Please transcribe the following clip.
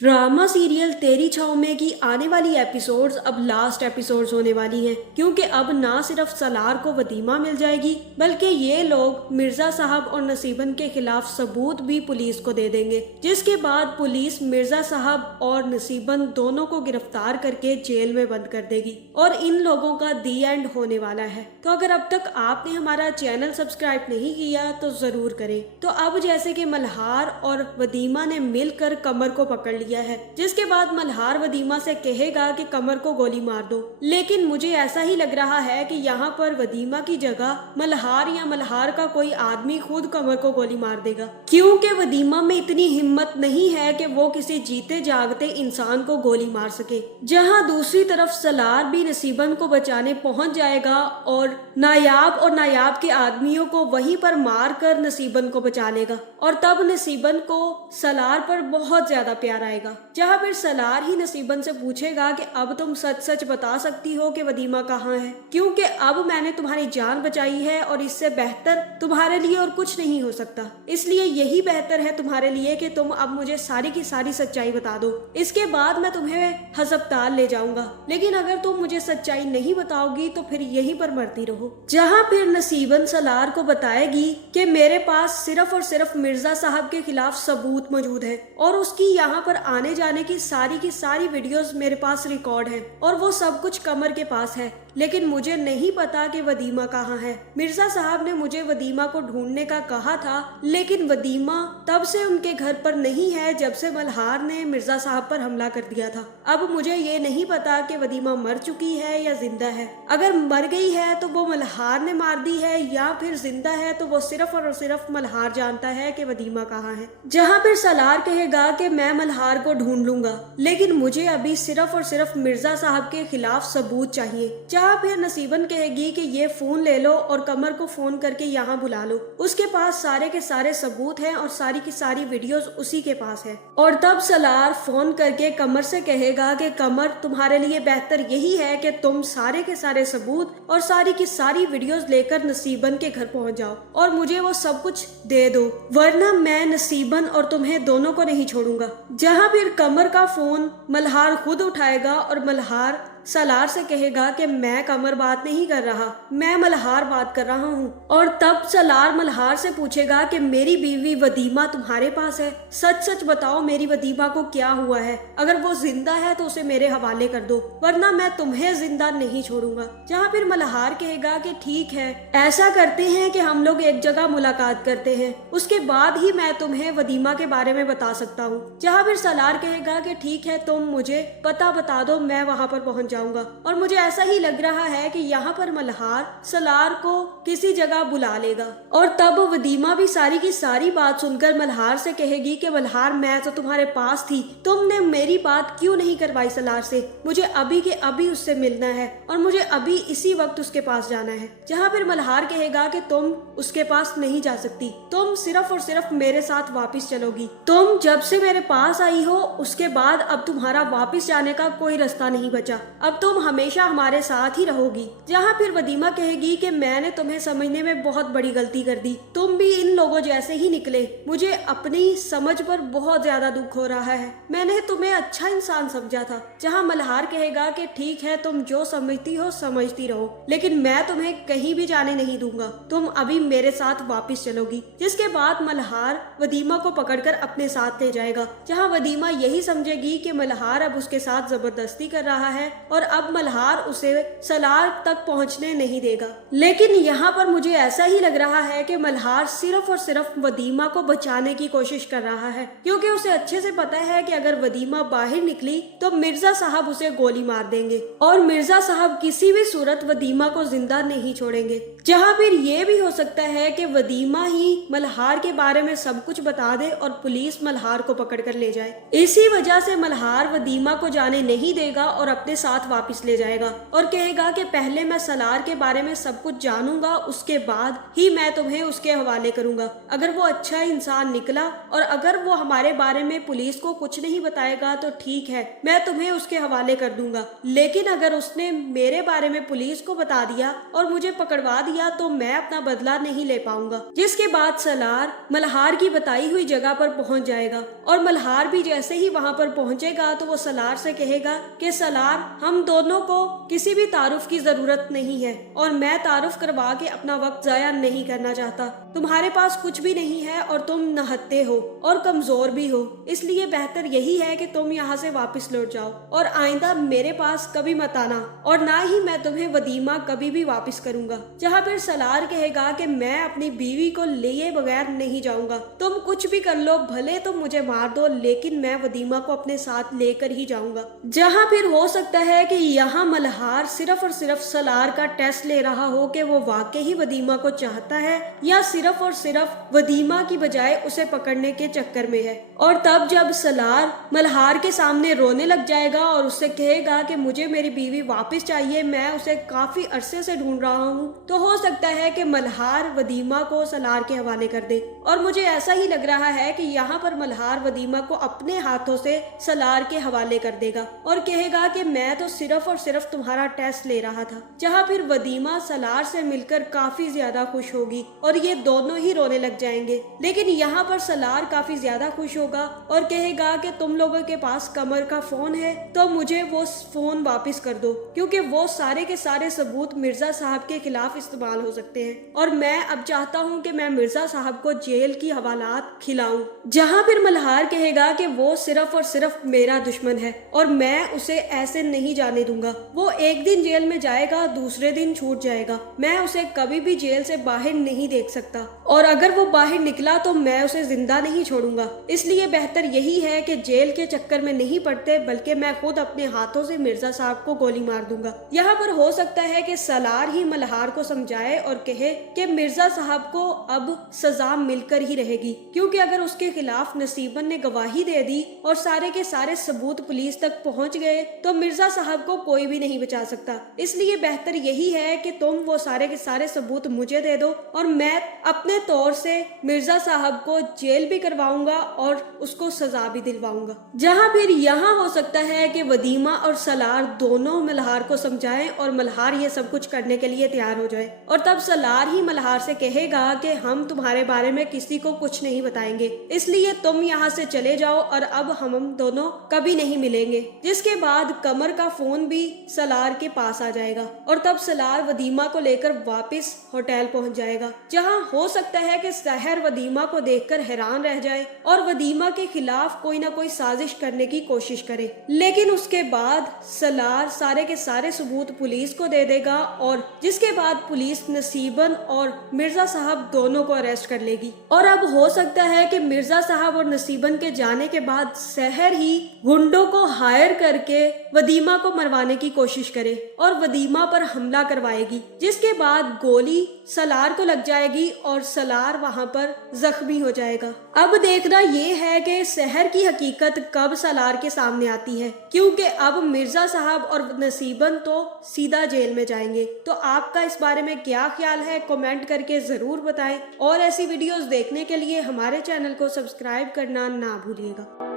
Drama serial तेरी छाँव में की आने वाली एपिसोड्स अब लास्ट एपिसोड्स होने वाली हैं, क्योंकि अब ना सिर्फ सलार को वदीमा मिल जाएगी बल्कि ये लोग मिर्जा साहब और नसीबन के खिलाफ सबूत भी पुलिस को दे देंगे, जिसके बाद पुलिस मिर्जा साहब और नसीबन दोनों को गिरफ्तार करके जेल में बंद कर देगी और इन लोगों का दी एंड होने वाला है। तो अगर अब तक आपने हमारा चैनल सब्सक्राइब नहीं किया तो जरूर करें। तो अब जैसे कि मल्हार और वदीमा ने मिलकर कमर को पकड़ लिया है, जिसके बाद मल्हार वदीमा से कहेगा कि कमर को गोली मार दो, लेकिन मुझे ऐसा ही लग रहा है कि यहाँ पर वदीमा की जगह मल्हार या मल्हार का कोई आदमी खुद कमर को गोली मार देगा, क्योंकि वदीमा में इतनी हिम्मत नहीं है कि वो किसी जीते जागते इंसान को गोली मार सके। जहाँ दूसरी तरफ सलार भी नसीबन को बचाने पहुंच जाएगा और नायाब के आदमियों को वहीं पर मार कर नसीबन को बचा लेगा, और तब नसीबन को सलार पर बहुत ज्यादा प्यार आएगा। जहाँ फिर सलार ही नसीबन से पूछेगा कि अब तुम सच सच बता सकती हो कि वदीमा कहाँ है, क्योंकि अब मैंने तुम्हारी जान बचाई है और इससे बेहतर तुम्हारे लिए और कुछ नहीं हो सकता। इसलिए यही बेहतर है तुम्हारे लिए कि तुम अब मुझे सारी की सारी सच्चाई बता दो, इसके बाद मैं तुम्हें हस्पताल ले जाऊंगा, लेकिन अगर तुम मुझे सच्चाई नहीं बताओगी तो फिर यहीं पर मरती रहो। जहाँ फिर नसीबन सलार को बताएगी कि मेरे पास सिर्फ और सिर्फ मिर्जा साहब के खिलाफ सबूत मौजूद है और उसकी यहाँ पर आने जाने की सारी वीडियोस मेरे पास रिकॉर्ड है और वो सब कुछ कमर के पास है, लेकिन मुझे नहीं पता कि वदीमा कहाँ है। मिर्जा साहब ने मुझे वदीमा को ढूंढने का कहा था, लेकिन वदीमा तब से उनके घर पर नहीं है जब से मल्हार ने मिर्जा साहब पर हमला कर दिया था। अब मुझे ये नहीं पता कि वदीमा मर चुकी है या जिंदा है। अगर मर गई है तो वो मल्हार ने मार दी है, या फिर जिंदा है तो वो सिर्फ और सिर्फ मल्हार जानता है कि वदीमा कहाँ है। जहाँ फिर सलार कहेगा कि मैं मल्हार को ढूंढ लूंगा, लेकिन मुझे अभी सिर्फ और सिर्फ मिर्जा साहब के खिलाफ सबूत चाहिए। जहाँ फिर नसीबन कहेगी कि ये फोन ले लो और कमर को फोन करके यहाँ बुला लो, उसके पास सारे के सारे सबूत हैं और सारी की सारी वीडियोस उसी के पास है। और तब सलार फोन करके कमर से कहेगा कि कमर, तुम्हारे लिए बेहतर यही है कि तुम सारे के सारे सबूत और सारी की सारी वीडियोस लेकर नसीबन के घर पहुंच जाओ और मुझे वो सब कुछ दे दो, वरना मैं नसीबन और तुम्हें दोनों को नहीं छोड़ूंगा। जहाँ फिर कमर का फोन मल्हार खुद उठाएगा और मल्हार सलार से कहेगा कि मैं कमर बात नहीं कर रहा, मैं मल्हार बात कर रहा हूँ। और तब सलार मल्हार से पूछेगा कि मेरी बीवी वदीमा तुम्हारे पास है, सच सच बताओ मेरी वदीमा को क्या हुआ है, अगर वो जिंदा है तो उसे मेरे हवाले कर दो, वरना मैं तुम्हें जिंदा नहीं छोड़ूंगा। जहाँ फिर मल्हार कहेगा कि ठीक है, ऐसा करते हैं कि हम लोग एक जगह मुलाकात करते हैं, उसके बाद ही मैं तुम्हें वदीमा के बारे में बता सकता हूँ। जहाँ फिर सलार कहेगा कि ठीक है, तुम मुझे पता बता दो, मैं वहाँ पर पहुँच जाऊंगा। और मुझे ऐसा ही लग रहा है कि यहाँ पर मल्हार सलार को किसी जगह बुला लेगा और तब वदीमा भी सारी की सारी बात सुनकर मल्हार से कहेगी कि मल्हार, मैं तो तुम्हारे पास थी, तुमने मेरी बात क्यों नहीं करवाई सलार से, मुझे अभी के अभी उससे मिलना है और मुझे अभी इसी वक्त उसके पास जाना है। जहाँ फिर मल्हार कहेगा कि तुम उसके पास नहीं जा सकती, तुम सिर्फ और सिर्फ मेरे साथ वापिस चलोगी, तुम जब से मेरे पास आई हो उसके बाद अब तुम्हारा वापिस जाने का कोई रास्ता नहीं बचा, अब तुम हमेशा हमारे साथ ही रहोगी। जहाँ फिर वदीमा कहेगी कि मैंने तुम्हें समझने में बहुत बड़ी गलती कर दी, तुम भी इन लोगों जैसे ही निकले, मुझे अपनी समझ पर बहुत ज्यादा दुख हो रहा है, मैंने तुम्हें अच्छा इंसान समझा था। जहाँ मल्हार कहेगा कि ठीक है, तुम जो समझती हो समझती रहो, लेकिन मैं तुम्हें कहीं भी जाने नहीं दूंगा, तुम अभी मेरे साथ वापिस चलोगी। जिसके बाद मल्हार वदीमा को पकड़कर अपने साथ ले जाएगा। जहाँ वदीमा यही समझेगी कि मल्हार अब उसके साथ जबरदस्ती कर रहा है और अब मल्हार उसे सलार तक पहुंचने नहीं देगा। लेकिन यहाँ पर मुझे ऐसा ही लग रहा है कि मल्हार सिर्फ और सिर्फ वदीमा को बचाने की कोशिश कर रहा है, क्योंकि उसे अच्छे से पता है कि अगर वदीमा बाहर निकली तो मिर्जा साहब उसे गोली मार देंगे और मिर्जा साहब किसी भी सूरत वदीमा को जिंदा नहीं छोड़ेंगे। जहाँ फिर ये भी हो सकता है कि वदीमा ही मल्हार के बारे में सब कुछ बता दे और पुलिस मल्हार को पकड़ कर ले जाए। इसी वजह से मल्हार वदीमा को जाने नहीं देगा और अपने साथ साथ वापस ले जाएगा और कहेगा कि पहले मैं सलार के बारे में सब कुछ जानूंगा, उसके बाद ही मैं तुम्हें उसके हवाले करूंगा। अगर वो अच्छा इंसान निकला और अगर वो हमारे बारे में पुलिस को कुछ नहीं बताएगा तो ठीक है, मैं तुम्हें उसके हवाले कर दूंगा। लेकिन अगर उसने मेरे बारे में पुलिस को बता दिया और मुझे पकड़वा दिया तो मैं अपना बदला नहीं ले पाऊंगा। जिसके बाद सलार मल्हार की बताई हुई जगह पर पहुंच जाएगा और मल्हार भी जैसे ही वहां पर पहुंचेगा तो वो सलार से कहेगा कि सलार, हम दोनों को किसी भी तारुफ की जरूरत नहीं है और मैं तारुफ करवा के अपना वक्त जाया नहीं करना चाहता। तुम्हारे पास कुछ भी नहीं है और तुम नहत्ते हो और कमजोर भी हो, इसलिए बेहतर यही है कि तुम यहाँ से वापस लौट जाओ और आइंदा मेरे पास कभी मत आना और ना ही मैं तुम्हें वदीमा कभी भी वापस करूंगा। जहाँ फिर सलार कहेगा कि मैं अपनी बीवी को लिए बगैर नहीं जाऊंगा, तुम कुछ भी कर लो, भले तुम मुझे मार दो, लेकिन मैं वदीमा को अपने साथ लेकर ही जाऊंगा। जहाँ फिर हो सकता है कि यहाँ मल्हार सिर्फ और सिर्फ सलार का टेस्ट ले रहा हो कि वो वाकई ही वदीमा को चाहता है या सिर्फ और सिर्फ वदीमा की बजाय उसे पकड़ने के चक्कर में है। और तब जब सलार मल्हार के सामने रोने लग जाएगा और उससे कहेगा कि मुझे मेरी बीवी वापस चाहिए, मैं उसे काफी अरसे से ढूंढ रहा हूँ, तो हो सकता है कि मल्हार वदीमा को सलार के हवाले कर दे। और मुझे ऐसा ही लग रहा है कि यहाँ पर मल्हार वदीमा को अपने हाथों से सलार के हवाले कर देगा और कहेगा कि मैं तो सिर्फ और सिर्फ तुम्हारा टेस्ट ले रहा था। जहाँ फिर वदीमा सलार से मिलकर काफी ज्यादा खुश होगी और ये दोनों ही रोने लग जाएंगे। लेकिन यहाँ पर सलार काफी ज्यादा खुश होगा और कहेगा कि तुम लोगों के पास कमर का फोन है तो मुझे वो फोन वापस कर दो, क्योंकि वो सारे के सारे सबूत मिर्जा साहब के खिलाफ इस्तेमाल हो सकते हैं और मैं अब चाहता हूँ कि मैं मिर्जा साहब को जेल की हवालात खिलाऊं। जहाँ फिर मल्हार कहेगा कि वो सिर्फ और सिर्फ मेरा दुश्मन है और मैं उसे ऐसे नहीं जाने दूंगा। वो एक दिन जेल में जाएगा, दूसरे दिन छूट जाएगा, मैं उसे कभी भी जेल से बाहर नहीं देख सकता और अगर वो बाहर निकला तो मैं उसे जिंदा नहीं छोड़ूंगा। इसलिए बेहतर यही है कि जेल के चक्कर में नहीं पड़ते, बल्कि मैं खुद अपने हाथों से मिर्जा साहब को गोली मार दूंगा। यहाँ पर हो सकता है कि सलार ही मल्हार को समझाए और कहे कि मिर्जा साहब को अब सजा मिलकर ही रहेगी, क्योंकि अगर उसके खिलाफ नसीबन ने गवाही दे दी और सारे के सारे सबूत पुलिस तक पहुंच गए तो मिर्जा साहब को कोई भी नहीं बचा सकता। इसलिए बेहतर यही है कि तुम वो सारे के सारे सबूत मुझे दे दो और मैं अपने तौर से मिर्जा साहब को जेल भी करवाऊंगा और उसको सजा भी दिलवाऊंगा। जहाँ फिर यहाँ हो सकता है कि वदीमा और सलार दोनों मल्हार को समझाएं और मल्हार ये सब कुछ करने के लिए तैयार हो जाए और तब सलार ही मल्हार से कहेगा कि हम तुम्हारे बारे में किसी को कुछ नहीं बताएंगे, इसलिए तुम यहाँ से चले जाओ और अब हम दोनों कभी नहीं मिलेंगे। जिसके बाद कमर का फोन भी सलार के पास आ जाएगा और तब सलार वदीमा को लेकर वापस होटल पहुंच जाएगा, जहाँ हो सकता है कि सहर वदीमा को देखकर हैरान रह जाए और वदीमा के खिलाफ कोई ना कोई साजिश करने की कोशिश करे। लेकिन उसके बाद सलार सारे के सारे सबूत पुलिस को दे देगा और जिसके बाद पुलिस नसीबन और मिर्जा साहब दोनों को अरेस्ट कर लेगी। और अब हो सकता है कि मिर्जा साहब और नसीबन के जाने के बाद सहर ही गुंडों को हायर करके वदीमा को मरवाने की कोशिश करे और वदीमा पर हमला करवाएगी, जिसके बाद गोली सलार को लग जाएगी और सलार वहां पर जख्मी हो जाएगा। अब देखना ये है कि सहर की हकीकत कब सलार के सामने आती है, क्योंकि अब मिर्जा साहब और नसीबन तो सीधा जेल में जाएंगे। तो आपका इस बारे में क्या ख्याल है, कमेंट करके जरूर बताएं और ऐसी वीडियोस देखने के लिए हमारे चैनल को सब्सक्राइब करना ना भूलिएगा।